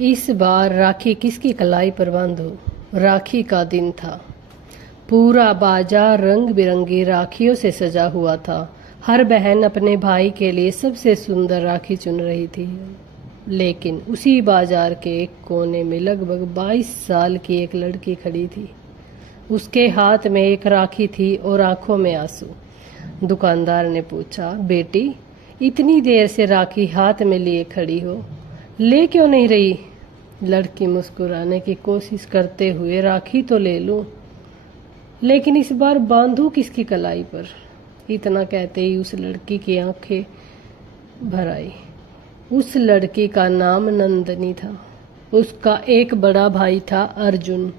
इस बार राखी किसकी कलाई पर बांधो। राखी का दिन था। पूरा बाजार रंग बिरंगी राखियों से सजा हुआ था। हर बहन अपने भाई के लिए सबसे सुंदर राखी चुन रही थी। लेकिन उसी बाजार के एक कोने में लगभग 22 साल की एक लड़की खड़ी थी। उसके हाथ में एक राखी थी और आंखों में आंसू। दुकानदार ने पूछा, बेटी, इतनी देर से राखी हाथ में लिए खड़ी हो, ले क्यों नहीं रही। लड़की मुस्कुराने की कोशिश करते हुए, राखी तो ले लूं, लेकिन इस बार बांधू किसकी कलाई पर। इतना कहते ही उस लड़की की आंखें भर आई। उस लड़की का नाम नंदनी था। उसका एक बड़ा भाई था, अर्जुन।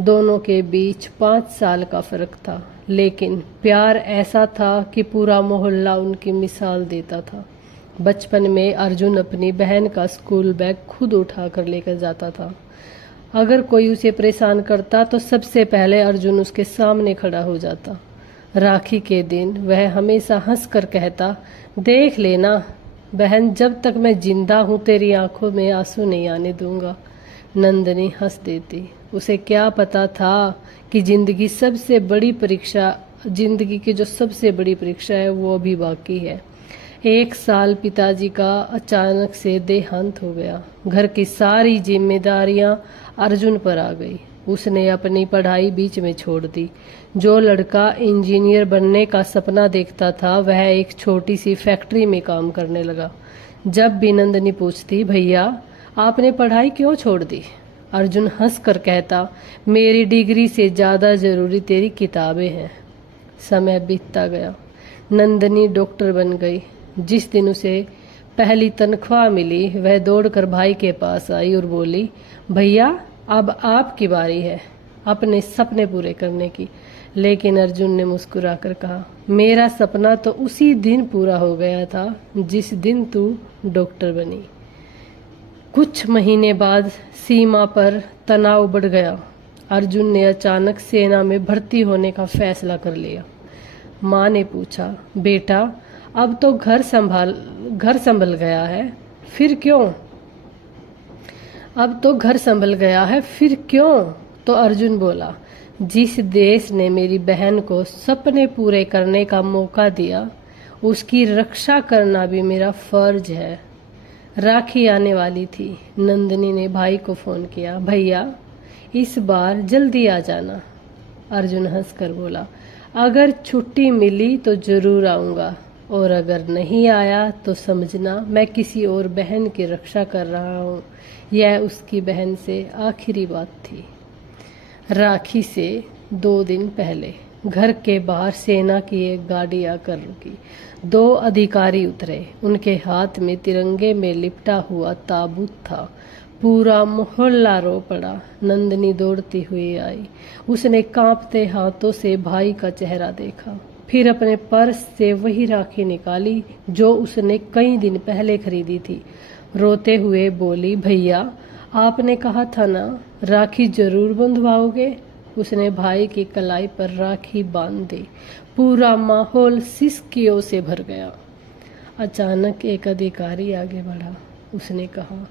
दोनों के बीच 5 साल का फर्क था, लेकिन प्यार ऐसा था कि पूरा मोहल्ला उनकी मिसाल देता था। बचपन में अर्जुन अपनी बहन का स्कूल बैग खुद उठा कर लेकर जाता था। अगर कोई उसे परेशान करता तो सबसे पहले अर्जुन उसके सामने खड़ा हो जाता। राखी के दिन वह हमेशा हंसकर कहता, देख लेना बहन, जब तक मैं जिंदा हूँ तेरी आंखों में आंसू नहीं आने दूंगा। नंदनी हंस देती। उसे क्या पता था कि जिंदगी की जो सबसे बड़ी परीक्षा है वो अभी बाकी है। एक साल पिताजी का अचानक से देहांत हो गया। घर की सारी जिम्मेदारियां अर्जुन पर आ गई। उसने अपनी पढ़ाई बीच में छोड़ दी। जो लड़का इंजीनियर बनने का सपना देखता था, वह एक छोटी सी फैक्ट्री में काम करने लगा। जब भी नंदनी पूछती, भैया आपने पढ़ाई क्यों छोड़ दी, अर्जुन हंसकर कहता, मेरी डिग्री से ज़्यादा ज़रूरी तेरी किताबें हैं। समय बीतता गया। नंदनी डॉक्टर बन गई। जिस दिन उसे पहली तनख्वाह मिली, वह दौड़कर भाई के पास आई और बोली, भैया अब आपकी बारी है अपने सपने पूरे करने की। लेकिन अर्जुन ने मुस्कुराकर कहा, मेरा सपना तो उसी दिन पूरा हो गया था जिस दिन तू डॉक्टर बनी। कुछ महीने बाद सीमा पर तनाव बढ़ गया। अर्जुन ने अचानक सेना में भर्ती होने का फैसला कर लिया। माँ ने पूछा, बेटा अब तो घर संभल गया है, फिर क्यों। अब तो घर संभल गया है, फिर क्यों। तो अर्जुन बोला, जिस देश ने मेरी बहन को सपने पूरे करने का मौका दिया, उसकी रक्षा करना भी मेरा फर्ज है। राखी आने वाली थी। नंदनी ने भाई को फोन किया, भैया इस बार जल्दी आ जाना। अर्जुन हंसकर बोला, अगर छुट्टी मिली तो जरूर आऊँगा, और अगर नहीं आया तो समझना मैं किसी और बहन की रक्षा कर रहा हूँ। यह उसकी बहन से आखिरी बात थी। राखी से 2 दिन पहले घर के बाहर सेना की एक गाड़ी आकर रुकी। 2 अधिकारी उतरे। उनके हाथ में तिरंगे में लिपटा हुआ ताबूत था। पूरा मोहल्ला रो पड़ा। नंदनी दौड़ती हुई आई। उसने कांपते हाथों से भाई का चेहरा देखा, फिर अपने पर्स से वही राखी निकाली जो उसने कई दिन पहले खरीदी थी। रोते हुए बोली, भैया आपने कहा था ना राखी जरूर बंधवाओगे। उसने भाई की कलाई पर राखी बांध दी। पूरा माहौल सिसकियों से भर गया। अचानक एक अधिकारी आगे बढ़ा। उसने कहा,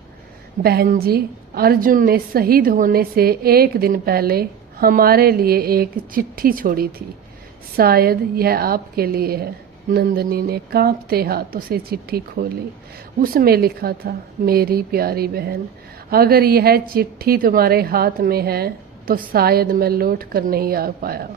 बहन जी, अर्जुन ने शहीद होने से 1 दिन पहले हमारे लिए एक चिट्ठी छोड़ी थी। शायद यह आपके लिए है। नंदनी ने कांपते हाथों से चिट्ठी खोली। उसमें लिखा था, मेरी प्यारी बहन, अगर यह चिट्ठी तुम्हारे हाथ में है तो शायद मैं लौट कर नहीं आ पाया।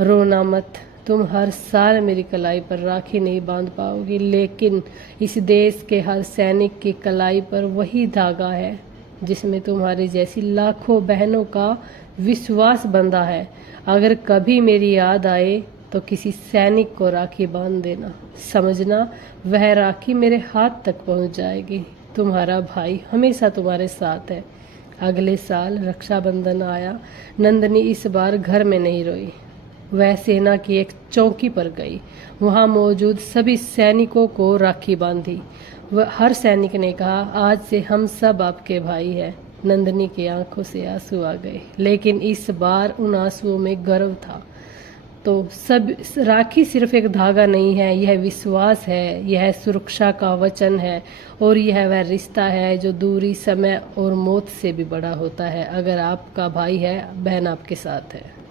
रोना मत, तुम हर साल मेरी कलाई पर राखी नहीं बांध पाओगी, लेकिन इस देश के हर सैनिक की कलाई पर वही धागा है जिसमें तुम्हारी जैसी लाखों बहनों का विश्वास बंधा है। अगर कभी मेरी याद आए तो किसी सैनिक को राखी बांध देना। समझना वह राखी मेरे हाथ तक पहुंच जाएगी। तुम्हारा भाई हमेशा तुम्हारे साथ है। अगले साल रक्षाबंधन आया। नंदनी इस बार घर में नहीं रोई। वह सेना की एक चौकी पर गई। वहां मौजूद सभी सैनिकों को राखी बांधी। वह हर सैनिक ने कहा, आज से हम सब आपके भाई हैं। नंदनी की आंखों से आंसू आ गए, लेकिन इस बार उन आंसुओं में गर्व था। तो सब राखी सिर्फ एक धागा नहीं है, यह विश्वास है, यह सुरक्षा का वचन है, और यह वह रिश्ता है जो दूरी, समय और मौत से भी बड़ा होता है। अगर आपका भाई है, बहन आपके साथ है।